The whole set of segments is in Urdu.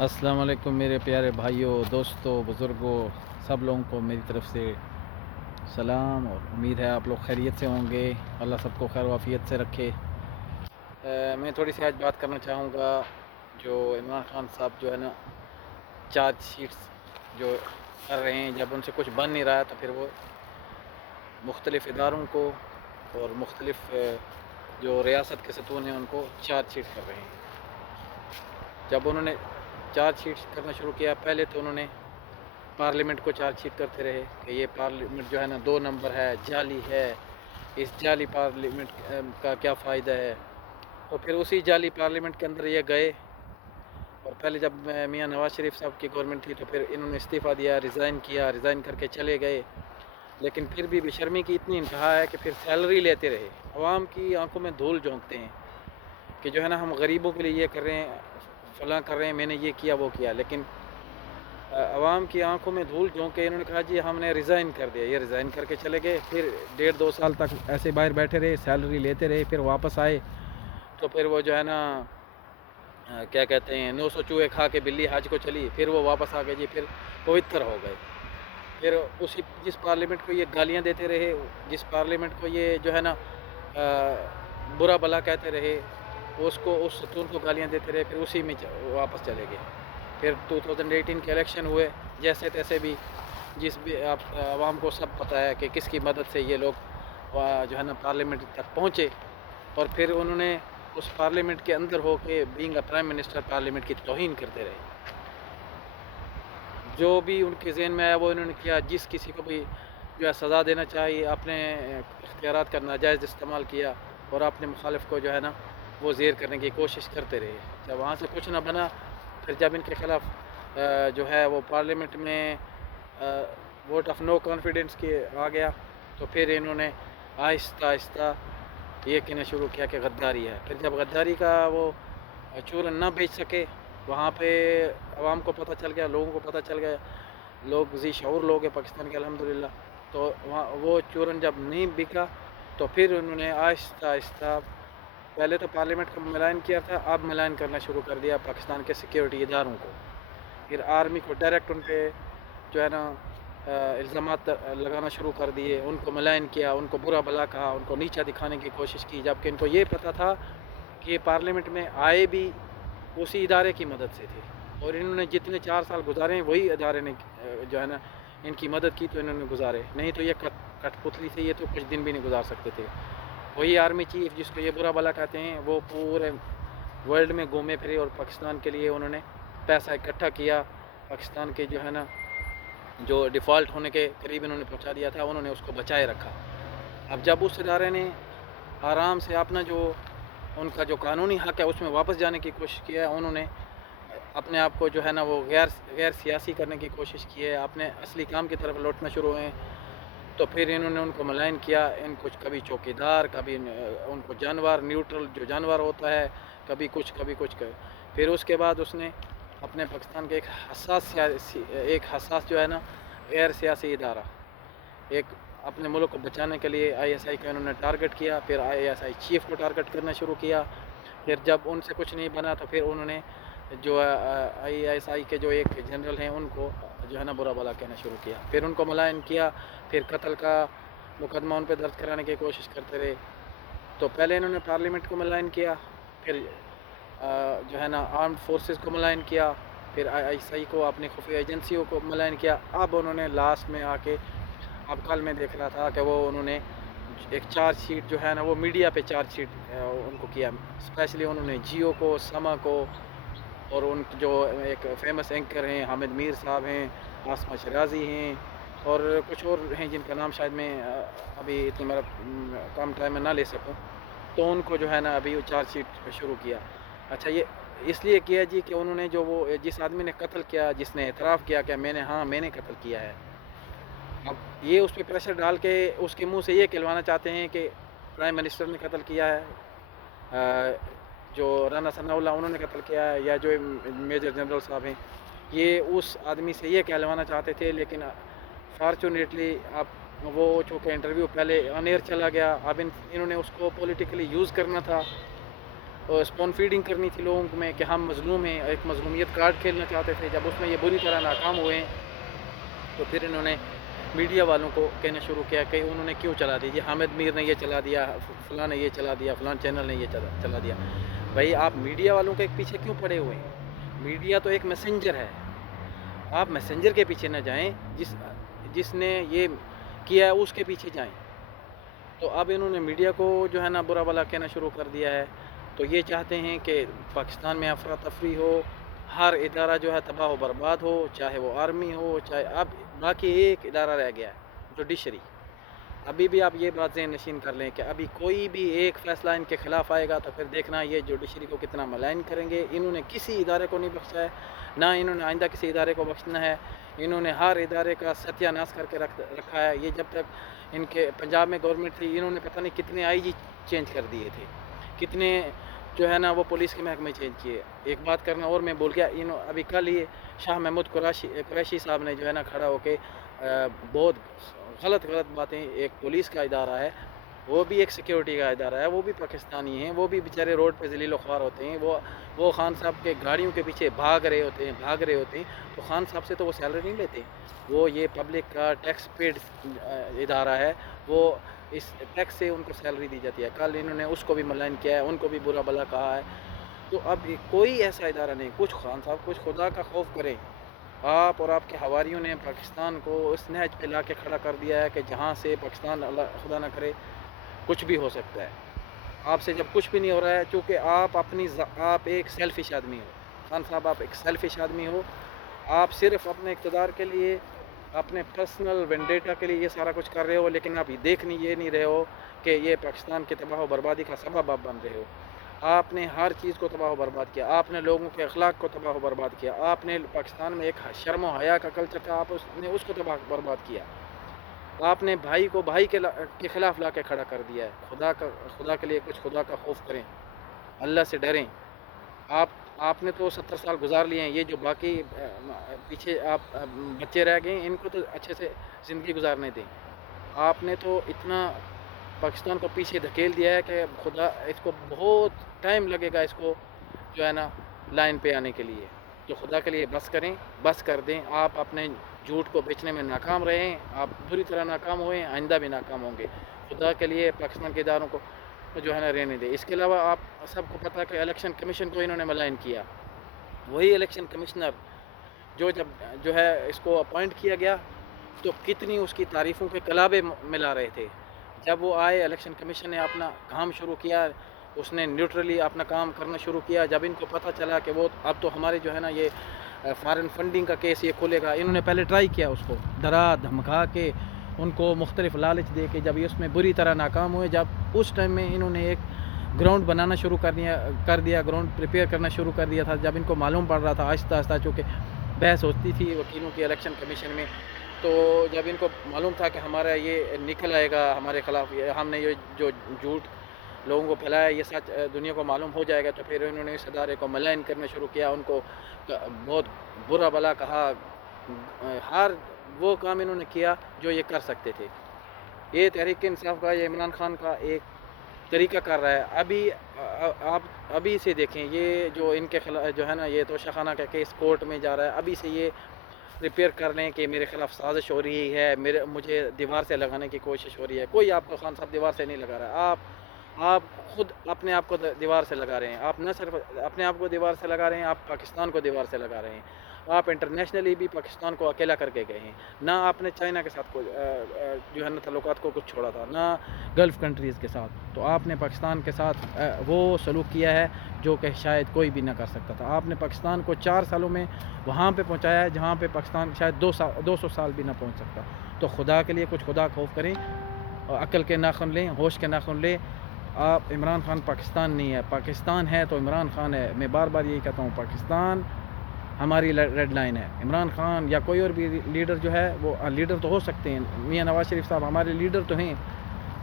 السلام علیکم میرے پیارے بھائیوں، دوستوں، بزرگوں، سب لوگوں کو میری طرف سے سلام، اور امید ہے آپ لوگ خیریت سے ہوں گے۔ اللہ سب کو خیر و عافیت سے رکھے۔ میں تھوڑی سی آج بات کرنا چاہوں گا، جو عمران خان صاحب جو ہے نا چارج شیٹس جو کر رہے ہیں، جب ان سے کچھ بن نہیں رہا ہے تو پھر وہ مختلف اداروں کو اور مختلف جو ریاست کے ستون ہیں ان کو چارج شیٹ کر رہے ہیں۔ جب انہوں نے چارج شیٹ کرنا شروع کیا، پہلے تو انہوں نے پارلیمنٹ کو چارج شیٹ کرتے رہے کہ یہ پارلیمنٹ جو ہے نا 2 نمبر ہے، جعلی ہے، اس جعلی پارلیمنٹ کا کیا فائدہ ہے۔ تو پھر اسی جعلی پارلیمنٹ کے اندر یہ گئے، اور پہلے جب میاں نواز شریف صاحب کی گورنمنٹ تھی تو پھر انہوں نے استعفیٰ دیا، ریزائن کر کے چلے گئے، لیکن پھر بھی بے شرمی کی اتنی انتہا ہے کہ پھر سیلری لیتے رہے، عوام کی آنکھوں میں دھول جھونکتے ہیں کہ جو ہے نا ہم غریبوں کے لیے یہ کر رہے ہیں، فلاں کر رہے ہیں، میں نے یہ کیا وہ کیا، لیکن عوام کی آنکھوں میں دھول جھونک کے انہوں نے کہا جی ہم نے ریزائن کر دیا۔ یہ ریزائن کر کے چلے گئے، پھر 1.5-2 سال تک ایسے باہر بیٹھے رہے، سیلری لیتے رہے، پھر واپس آئے تو پھر وہ جو ہے نا کیا کہتے ہیں 900 چوہے کھا کے بلی حج کو چلی، پھر وہ واپس آ گئے جی، پھر پوتر ہو گئے۔ پھر جس پارلیمنٹ کو یہ گالیاں دیتے رہے، جس پارلیمنٹ کو یہ جو ہے نا برا بلا کہتے رہے، اس ستون کو گالیاں دیتے رہے، پھر اسی میں واپس چلے گئے۔ پھر 2018 کے الیکشن ہوئے، جیسے تیسے بھی عوام کو سب پتہ ہے کہ کس کی مدد سے یہ لوگ جو ہے نا پارلیمنٹ تک پہنچے، اور پھر انہوں نے اس پارلیمنٹ کے اندر ہو کے being a prime minister parliament کی توہین کرتے رہے۔ جو بھی ان کے ذہن میں آیا وہ انہوں نے کیا، جس کسی کو بھی جو ہے سزا دینا چاہیے، اپنے اختیارات کا ناجائز استعمال کیا، اور اپنے مخالف کو جو ہے نا وہ زیر کرنے کی کوشش کرتے رہے۔ جب وہاں سے کچھ نہ بنا، پھر جب ان کے خلاف جو ہے وہ پارلیمنٹ میں ووٹ آف نو کانفیڈنس کے آ گیا، تو پھر انہوں نے آہستہ آہستہ یہ کہنا شروع کیا کہ غداری ہے۔ پھر جب غداری کا وہ چورن نہ بیچ سکے، وہاں پہ عوام کو پتہ چل گیا، لوگوں کو پتہ چل گیا، لوگ ذی شعور لوگ ہیں پاکستان کے الحمدللہ، تو وہاں وہ چورن جب نہیں بکا تو پھر انہوں نے آہستہ آہستہ پہلے تو پارلیمنٹ کا ملائن کیا تھا، اب ملائن کرنا شروع کر دیا پاکستان کے سیکیورٹی اداروں کو۔ پھر آرمی کو ڈائریکٹ ان پہ جو ہے نا الزامات لگانا شروع کر دیے، ان کو ملائن کیا، ان کو برا بلا کہا، ان کو نیچا دکھانے کی کوشش کی، جبکہ ان کو یہ پتہ تھا کہ یہ پارلیمنٹ میں آئے بھی اسی ادارے کی مدد سے تھے، اور انہوں نے جتنے 4 سال گزارے ہیں وہی ادارے نے جو ہے نا ان کی مدد کی، تو انہوں نے گزارے، نہیں تو یہ کٹ پتلی سے یہ تو کچھ دن بھی نہیں گزار سکتے تھے۔ وہی آرمی چیف جس کو یہ برا بلا کہتے ہیں، وہ پورے ورلڈ میں گھومے پھرے اور پاکستان کے لیے انہوں نے پیسہ اکٹھا کیا، پاکستان کے جو ہے نا جو ڈیفالٹ ہونے کے قریب انہوں نے پہنچا دیا تھا، انہوں نے اس کو بچائے رکھا۔ اب جب اس ادارے نے آرام سے اپنا جو ان کا جو قانونی حق ہے اس میں واپس جانے کی کوشش کی ہے، انہوں نے اپنے آپ کو جو ہے نا وہ غیر سیاسی کرنے کی کوشش کی ہے، اپنے اصلی کام کی طرف لوٹنا شروع ہوئے، تو پھر انہوں نے ان کو ملائن کیا، ان کو کبھی چوکیدار، کبھی ان کو جانور، نیوٹرل جو جانور ہوتا ہے، کبھی کچھ پھر اس کے بعد اس نے اپنے پاکستان کے ایک حساس جو ہے نا غیر سیاسی ادارہ، ایک اپنے ملک کو بچانے کے لیے ISI کا انہوں نے ٹارگٹ کیا، پھر ISI چیف کو ٹارگٹ کرنا شروع کیا، پھر جب ان سے کچھ نہیں بنا تو پھر انہوں نے جو ISI کے جو ایک جنرل ہیں ان کو جو ہے نا برا بلا کہنا شروع کیا، پھر ان کو ملائن کیا، پھر قتل کا مقدمہ ان پہ درج کرانے کی کوشش کرتے رہے۔ تو پہلے انہوں نے پارلیمنٹ کو ملائن کیا، پھر جو ہے نا آرمڈ فورسز کو ملائن کیا، پھر ISI کو، اپنی خفیہ ایجنسیوں کو ملائن کیا، اب انہوں نے لاسٹ میں آ کے، اب کل میں دیکھ رہا تھا کہ وہ انہوں نے ایک چارج شیٹ جو ہے نا وہ میڈیا پہ چارج شیٹ ان کو کیا، اسپیشلی انہوں نے جیو کو، سما کو، اور ان جو ایک فیمس اینکر ہیں حامد میر صاحب ہیں، آسمہ شرازی ہیں، اور کچھ اور ہیں جن کا نام شاید میں ابھی اتنا میرا کم ٹائم میں نہ لے سکوں، تو ان کو جو ہے نا ابھی وہ چارج شیٹ شروع کیا۔ اچھا، یہ اس لیے کیا جی کہ انہوں نے جو وہ جس آدمی نے قتل کیا، جس نے اعتراف کیا کہ میں نے قتل کیا ہے، اب یہ اس پہ پریشر ڈال کے اس کے منہ سے یہ کہلوانا چاہتے ہیں کہ پرائم منسٹر نے قتل کیا ہے، جو رانا ثناء اللہ انہوں نے قتل کیا ہے، یا جو میجر جنرل صاحب ہیں، یہ اس آدمی سے یہ کہلوانا چاہتے تھے، لیکن فارچونیٹلی اب وہ چونکہ انٹرویو پہلے آن ایئر چلا گیا، اب انہوں نے اس کو پولیٹیکلی یوز کرنا تھا، اسپون فیڈنگ کرنی تھی لوگوں میں کہ ہم مظلوم ہیں، ایک مظلومیت کارڈ کھیلنا چاہتے تھے. جب اس میں یہ بری طرح ناکام ہوئے ہیں تو پھر انہوں نے میڈیا والوں کو کہنا شروع کیا کہ انہوں نے کیوں چلا دیا، یہ حامد میر نے یہ چلا دیا، فلاں نے یہ چلا دیا، فلاں چینل نے یہ چلا دیا. بھائی آپ میڈیا والوں کے پیچھے کیوں پڑے ہوئے ہیں؟ میڈیا تو ایک میسنجر ہے، آپ میسنجر کے پیچھے نہ جائیں، جس نے یہ کیا ہے اس کے پیچھے جائیں. تو اب انہوں نے میڈیا کو جو ہے نا برا بھلا کہنا شروع کر دیا ہے. تو یہ چاہتے ہیں کہ پاکستان میں افراتفری ہو، ہر ادارہ جو ہے تباہ و برباد ہو، چاہے وہ آرمی ہو، چاہے اب باقی ایک ادارہ رہ گیا ہے جوڈیشری. ابھی بھی آپ یہ بات ذہن نشین کر لیں کہ ابھی کوئی بھی ایک فیصلہ ان کے خلاف آئے گا تو پھر دیکھنا یہ جوڈیشری کو کتنا ملائن کریں گے. انہوں نے کسی ادارے کو نہیں بخشا ہے، نہ انہوں نے آئندہ کسی ادارے کو بخشنا ہے. انہوں نے ہر ادارے کا ستیہ ناش کر کے رکھا ہے. یہ جب تک ان کے پنجاب میں گورنمنٹ تھی انہوں نے پتہ نہیں کتنے آئی جی چینج کر دیے تھے، کتنے جو ہے نا وہ پولیس کے محکمے چینج کیے. ایک بات کرنا اور میں بول گیا، ابھی کل یہ شاہ محمود قریشی صاحب نے جو ہے نا کھڑا ہو کے بہت غلط باتیں، ایک پولیس کا ادارہ ہے، وہ بھی ایک سیکیورٹی کا ادارہ ہے، وہ بھی پاکستانی ہیں، وہ بھی بیچارے روڈ پہ ذلیل و خوار ہوتے ہیں. وہ خان صاحب کے گاڑیوں کے پیچھے بھاگ رہے ہوتے ہیں تو خان صاحب سے تو وہ سیلری نہیں لیتے. وہ یہ پبلک کا ٹیکس پیڈ ادارہ ہے، وہ اس ٹیکس سے ان کو سیلری دی جاتی ہے. کل انہوں نے اس کو بھی ملائن کیا ہے، ان کو بھی برا بھلا کہا ہے. تو اب کوئی ایسا ادارہ نہیں. کچھ خان صاحب کچھ خدا کا خوف کریں. آپ اور آپ کے حواریوں نے پاکستان کو اس نہج پہ لا کے کھڑا کر دیا ہے کہ جہاں سے پاکستان اللہ خدا نہ کرے کچھ بھی ہو سکتا ہے. آپ سے جب کچھ بھی نہیں ہو رہا ہے چونکہ آپ ایک سیلفش آدمی ہو. خان صاحب آپ ایک سیلفش آدمی ہو. آپ صرف اپنے اقتدار کے لیے، اپنے پرسنل وینڈیٹا کے لیے یہ سارا کچھ کر رہے ہو، لیکن آپ یہ نہیں رہے ہو کہ یہ پاکستان کی تباہ و بربادی کا سبب آپ بن رہے ہو. آپ نے ہر چیز کو تباہ و برباد کیا. آپ نے لوگوں کے اخلاق کو تباہ و برباد کیا. آپ نے پاکستان میں ایک شرم و حیا کا کلچر تھا، آپ نے اس کو تباہ و برباد کیا. آپ نے بھائی کو بھائی کے خلاف لا کے کھڑا کر دیا ہے. خدا کے لیے کچھ خدا کا خوف کریں، اللہ سے ڈریں. آپ نے تو 70 سال گزار لیے ہیں. یہ جو باقی پیچھے آپ بچے رہ گئے ہیں ان کو تو اچھے سے زندگی گزارنے دیں. آپ نے تو اتنا پاکستان کو پیچھے دھکیل دیا ہے کہ خدا اس کو بہت ٹائم لگے گا اس کو جو ہے نا لائن پہ آنے کے لیے. تو خدا کے لیے بس کریں، بس کر دیں. آپ اپنے جھوٹ کو بیچنے میں ناکام رہے ہیں، آپ بری طرح ناکام ہوئے ہیں، آئندہ بھی ناکام ہوں گے. خدا کے لیے پاکستان کے اداروں کو جو ہے نا رہنے دیں. اس کے علاوہ آپ سب کو پتہ کہ الیکشن کمیشن کو انہوں نے ملائن کیا. وہی الیکشن کمشنر جو ہے اس کو اپوائنٹ کیا گیا تو کتنی اس کی تعریفوں کے کلابے ملا رہے تھے. جب وہ آئے الیکشن کمیشن نے اپنا کام شروع کیا، اس نے نیوٹرلی اپنا کام کرنا شروع کیا. جب ان کو پتہ چلا کہ وہ اب تو ہمارے جو ہے نا یہ فارن فنڈنگ کا کیس یہ کھولے گا، انہوں نے پہلے ٹرائی کیا اس کو ڈرا دھمکا کے، ان کو مختلف لالچ دے کے. جب یہ اس میں بری طرح ناکام ہوئے، جب اس ٹائم میں انہوں نے ایک گراؤنڈ بنانا شروع کر دیا، گراؤنڈ پریپیئر کرنا شروع کر دیا تھا. جب ان کو معلوم پڑ رہا تھا آہستہ آہستہ، چونکہ بحث ہوتی تھی وکیلوں کی الیکشن کمیشن میں، تو جب ان کو معلوم تھا کہ ہمارا یہ نکل آئے گا ہمارے خلاف، ہم نے یہ جو جھوٹ لوگوں کو پھیلایا یہ سچ دنیا کو معلوم ہو جائے گا، تو پھر انہوں نے اس ادارے کو ملائن کرنا شروع کیا. ان کو بہت برا بھلا کہا. ہر وہ کام انہوں نے کیا جو یہ کر سکتے تھے. یہ تحریک انصاف کا، یہ عمران خان کا ایک طریقہ کر رہا ہے. آپ ابھی سے دیکھیں، یہ جو ان کے خلاف جو ہے نا یہ توشہ خانہ کا کیس کورٹ میں جا رہا ہے. ابھی سے یہ پریپیئر کر لیں کہ میرے خلاف سازش ہو رہی ہے، مجھے دیوار سے لگانے کی کوشش ہو رہی ہے. کوئی آپ کو خان صاحب دیوار سے نہیں لگا رہا ہے. آپ خود اپنے آپ کو دیوار سے لگا رہے ہیں. آپ نہ صرف اپنے آپ کو دیوار سے لگا رہے ہیں، آپ پاکستان کو دیوار سے لگا رہے ہیں. آپ انٹرنیشنلی بھی پاکستان کو اکیلا کر کے گئے ہیں. نہ آپ نے چائنا کے ساتھ جو ہے نا تعلقات کو کچھ چھوڑا تھا، نہ گلف کنٹریز کے ساتھ. تو آپ نے پاکستان کے ساتھ وہ سلوک کیا ہے جو کہ شاید کوئی بھی نہ کر سکتا تھا. آپ نے پاکستان کو 4 سالوں میں وہاں پہ پہنچایا ہے جہاں پہ پاکستان شاید 200 سال بھی نہ پہنچ سکتا. تو خدا کے لیے کچھ خدا خوف کریں، عقل کے ناخن لیں، ہوش کے ناخن لیں. آپ عمران خان پاکستان نہیں ہے، پاکستان ہے تو عمران خان ہے. میں بار بار یہی کہتا ہوں، پاکستان ہماری ریڈ لائن ہے. عمران خان یا کوئی اور بھی لیڈر جو ہے، وہ لیڈر تو ہو سکتے ہیں، میاں نواز شریف صاحب ہمارے لیڈر تو ہیں،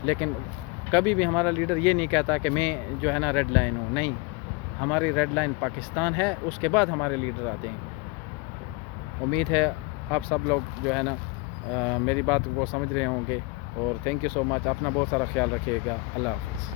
لیکن کبھی بھی ہمارا لیڈر یہ نہیں کہتا کہ میں جو ہے نا ریڈ لائن ہوں. نہیں، ہماری ریڈ لائن پاکستان ہے، اس کے بعد ہمارے لیڈر آتے ہیں. امید ہے آپ سب لوگ جو ہے نا میری بات کو سمجھ رہے ہوں گے. اور تھینک یو سو مچ. اپنا بہت سارا خیال رکھیے گا. اللہ حافظ.